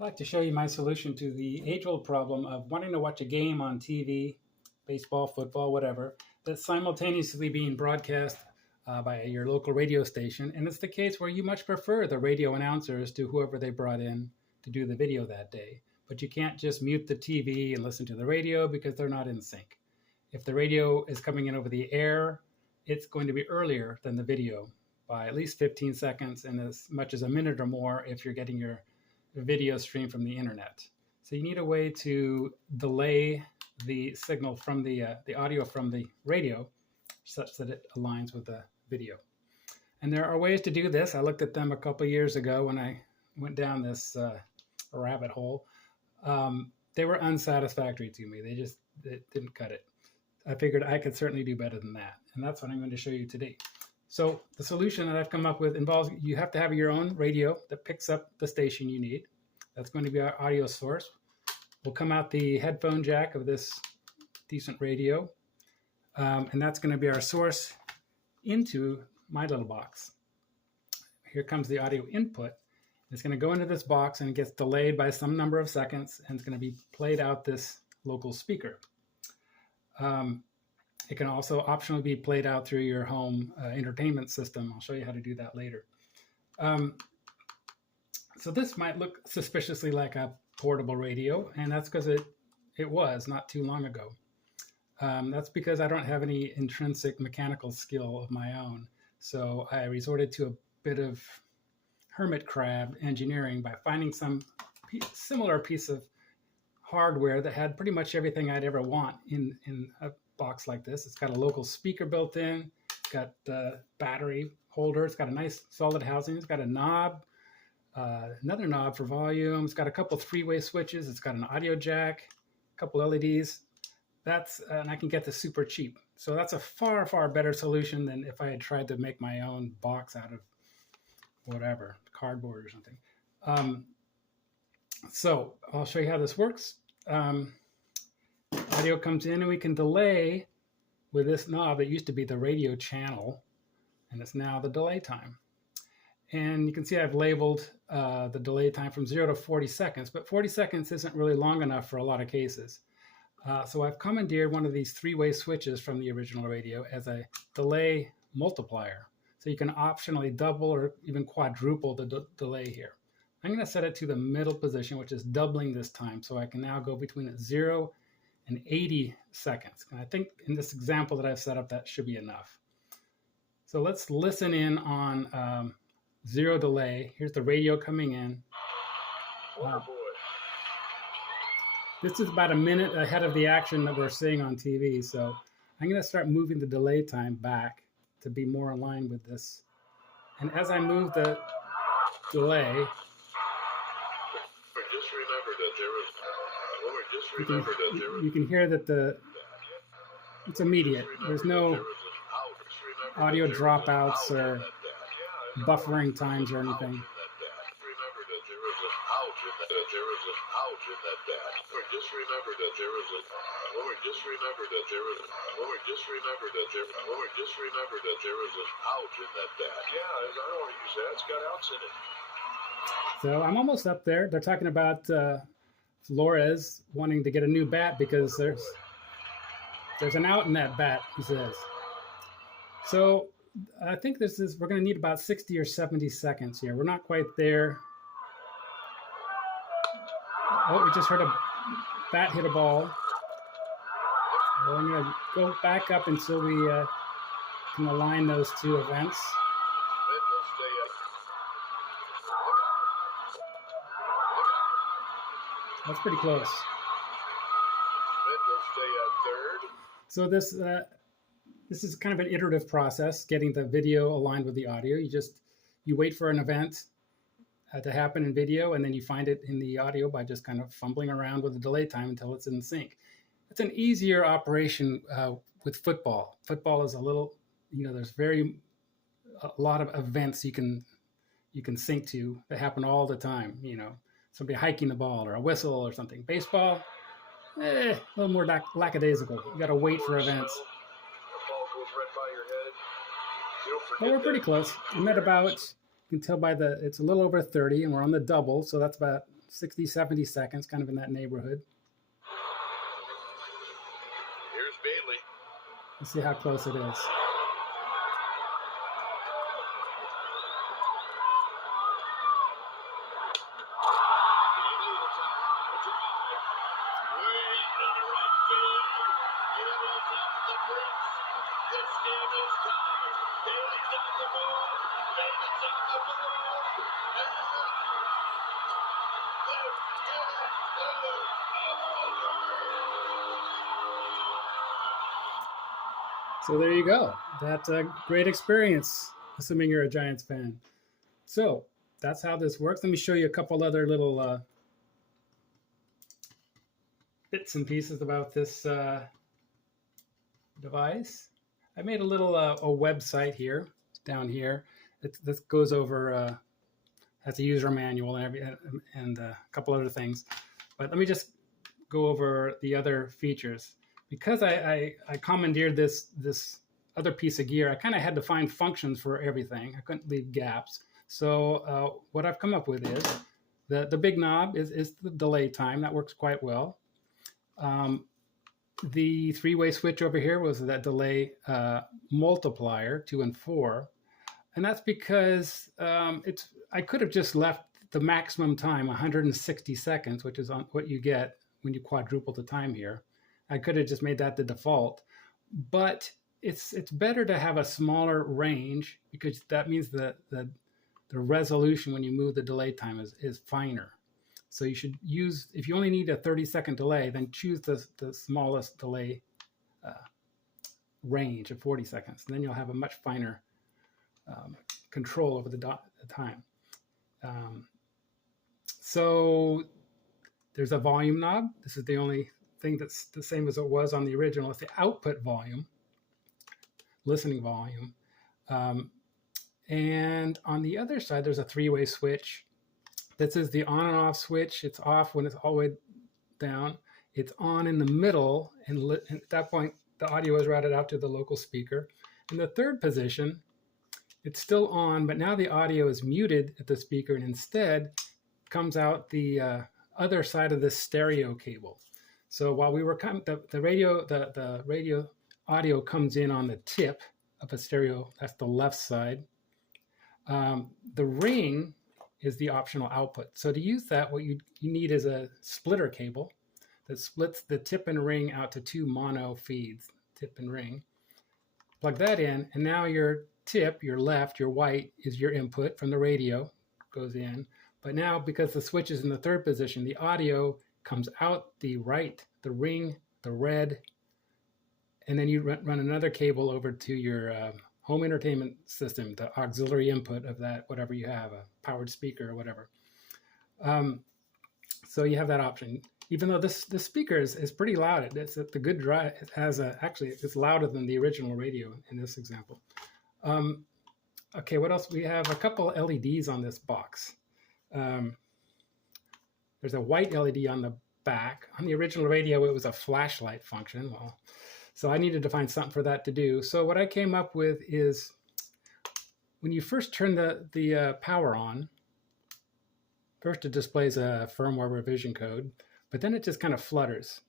I'd like to show you my solution to the age-old problem of wanting to watch a game on TV, baseball, football, whatever, that's simultaneously being broadcast by your local radio station. And it's the case where you much prefer the radio announcers to whoever they brought in to do the video that day. But you can't just mute the TV and listen to the radio because they're not in sync. If the radio is coming in over the air, it's going to be earlier than the video by at least 15 seconds and as much as a minute or more if you're getting your video stream from the internet. So you need a way to delay the signal from the audio from the radio such that it aligns with the video. And there are ways to do this. I looked at them a couple of years ago when I went down this rabbit hole. They were unsatisfactory to me. They didn't cut it. I figured I could certainly do better than that. And that's what I'm going to show you today. So the solution that I've come up with involves you have to have your own radio that picks up the station you need. That's going to be our audio source. We'll come out the headphone jack of this decent radio. And that's going to be our source into my little box. Here comes the audio input. It's going to go into this box and it gets delayed by some number of seconds and it's going to be played out this local speaker. It can also optionally be played out through your home entertainment system. I'll show you how to do that later. So this might look suspiciously like a portable radio, and that's because it was not too long ago. That's because I don't have any intrinsic mechanical skill of my own. So I resorted to a bit of hermit crab engineering by finding some similar piece of hardware that had pretty much everything I'd ever want in a box like this. It's got a local speaker built in, it's got the battery holder, it's got a nice solid housing, it's got a knob, another knob for volume, it's got a couple three-way switches, it's got an audio jack, a couple LEDs. And I can get this super cheap. So that's a far, far better solution than if I had tried to make my own box out of whatever, cardboard or something. So I'll show you how this works. Audio comes in and we can delay with this knob that used to be the radio channel and it's now the delay time. And you can see I've labeled the delay time from 0 to 40 seconds, but 40 seconds isn't really long enough for a lot of cases. So I've commandeered one of these three-way switches from the original radio as a delay multiplier. So you can optionally double or even quadruple the delay here. I'm going to set it to the middle position, which is doubling this time. So I can now go between 0 and 80 seconds. And I think in this example that I've set up, that should be enough. So let's listen in on 0 delay. Here's the radio coming in. This is about a minute ahead of the action that we're seeing on TV. So I'm going to start moving the delay time back to be more in line with this. And as I move the delay, you can hear that it's immediate. There's no audio dropouts or buffering times or anything. So I'm almost up there. They're talking about Flores wanting to get a new bat because there's an out in that bat, he says. So I think we're going to need about 60 or 70 seconds here. We're not quite there. Oh, we just heard a bat hit a ball. So I'm going to go back up until we can align those two events. That's pretty close. So this is kind of an iterative process, getting the video aligned with the audio. You wait for an event to happen in video, and then you find it in the audio by just kind of fumbling around with the delay time until it's in sync. It's an easier operation with football. Football is a little, there's a lot of events you can sync to that happen all the time. Somebody hiking the ball or a whistle or something. Baseball, a little more lackadaisical. You got to wait for events. But we're pretty close. I'm at about, you can tell by it's a little over 30 and we're on the double. So that's about 60, 70 seconds, kind of in that neighborhood. Here's Bailey. Let's see how close it is. So there you go. That's a great experience, assuming you're a Giants fan. So that's how this works. Let me show you a couple other little bits and pieces about this device. I made a little a website here, down here. This goes over, has a user manual and a couple other things. But let me just go over the other features. Because I commandeered this other piece of gear, I kind of had to find functions for everything. I couldn't leave gaps. So what I've come up with is the big knob is the delay time. That works quite well. The three-way switch over here was that delay multiplier, 2 and 4. And that's because I could have just left the maximum time, 160 seconds, which is on what you get when you quadruple the time here. I could have just made that the default, but it's better to have a smaller range because that means the resolution when you move the delay time is finer. So you should use, if you only need a 30-second delay, then choose the smallest delay range of 40 seconds. And then you'll have a much finer control over the time. So there's a volume knob. This is the only thing that's the same as it was on the original. It's the output volume, listening volume. And on the other side, there's a three-way switch. This is the on and off switch. It's off when it's all the way down. It's on in the middle, and at that point, the audio is routed out to the local speaker. In the third position, it's still on, but now the audio is muted at the speaker, and instead comes out the other side of this stereo cable. So while we were the radio audio comes in on the tip of a stereo. That's the left side. The ring is the optional output. So to use that, what you need is a splitter cable that splits the tip and ring out to 2 mono feeds, tip and ring. Plug that in, and now your tip, your left, your white, is your input from the radio, goes in. But now, because the switch is in the third position, the audio comes out the right, the ring, the red, and then you run another cable over to your home entertainment system, the auxiliary input of that, whatever you have, a powered speaker or whatever. So you have that option. Even though this speaker is pretty loud, it's the good drive. It has actually it's louder than the original radio in this example. Okay, what else? We have a couple LEDs on this box. There's a white LED on the back. On the original radio, it was a flashlight function. Well, so I needed to find something for that to do. So what I came up with is when you first turn the power on, first it displays a firmware revision code, but then it just kind of flutters.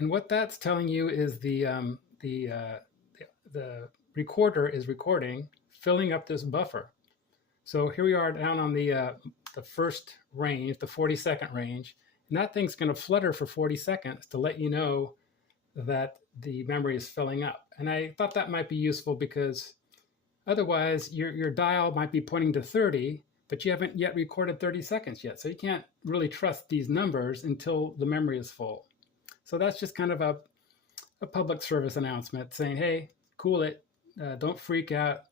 And what that's telling you is the recorder is recording, filling up this buffer. So here we are down on the first range, the 40-second range, and that thing's going to flutter for 40 seconds to let you know that the memory is filling up. And I thought that might be useful because otherwise your dial might be pointing to 30, but you haven't yet recorded 30 seconds yet. So you can't really trust these numbers until the memory is full. So that's just kind of a public service announcement saying, hey, cool it, don't freak out.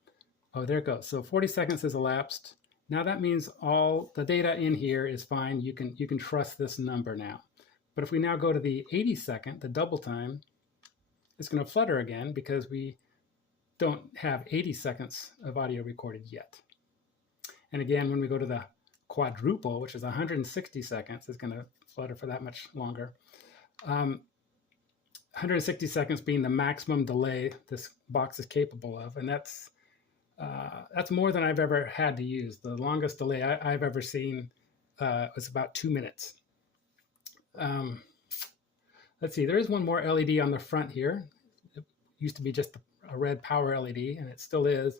Oh, there it goes. So 40 seconds has elapsed. Now that means all the data in here is fine. You can trust this number now. But if we now go to the 80-second, the double time, it's going to flutter again because we don't have 80 seconds of audio recorded yet. And again, when we go to the quadruple, which is 160 seconds, it's going to flutter for that much longer. 160 seconds being the maximum delay this box is capable of, and that's more than I've ever had to use. The longest delay I've ever seen was about 2 minutes. Let's see, there is one more LED on the front here. It used to be just a red power LED, and it still is,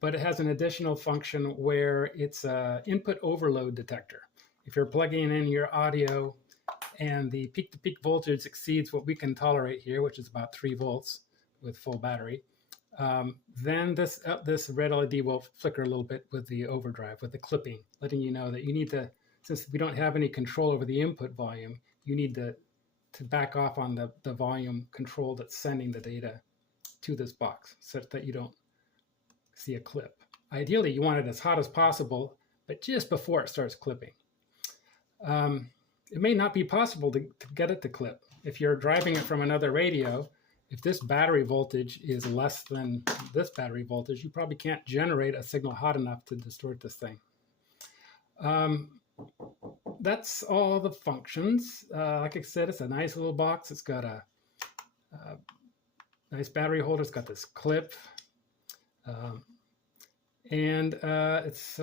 but it has an additional function where it's an input overload detector. If you're plugging in your audio and the peak-to-peak voltage exceeds what we can tolerate here, which is about 3 volts with full battery, then this red LED will flicker a little bit with the overdrive, with the clipping, letting you know that you need to, since we don't have any control over the input volume, you need to back off on the volume control that's sending the data to this box such that you don't see a clip. Ideally, you want it as hot as possible, but just before it starts clipping. It may not be possible to get it to clip. If you're driving it from another radio, if this battery voltage is less than this battery voltage, you probably can't generate a signal hot enough to distort this thing. That's all the functions. Like I said, it's a nice little box. It's got a nice battery holder. It's got this clip. And it's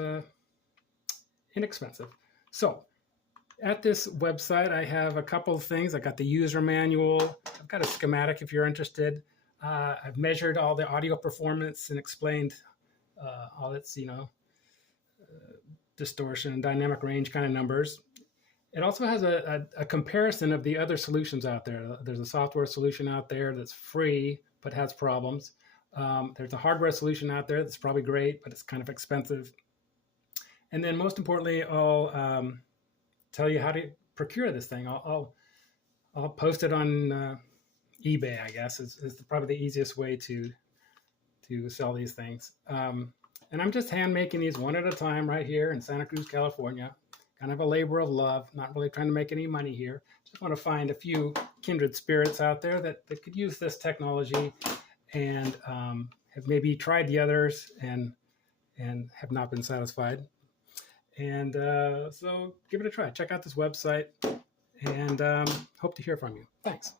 inexpensive. So at this website, I have a couple of things. I got the user manual. I've got a schematic if you're interested. I've measured all the audio performance and explained all its, distortion and dynamic range kind of numbers. It also has a comparison of the other solutions out there. There's a software solution out there that's free but has problems. There's a hardware solution out there that's probably great, but it's kind of expensive. And then most importantly, I'll tell you how to procure this thing. I'll post it on eBay, I guess, is probably the easiest way to sell these things. And I'm just hand making these one at a time right here in Santa Cruz, California. Kind of a labor of love, not really trying to make any money here. Just want to find a few kindred spirits out there that could use this technology and have maybe tried the others and have not been satisfied. And so give it a try. Check out this website and hope to hear from you. Thanks.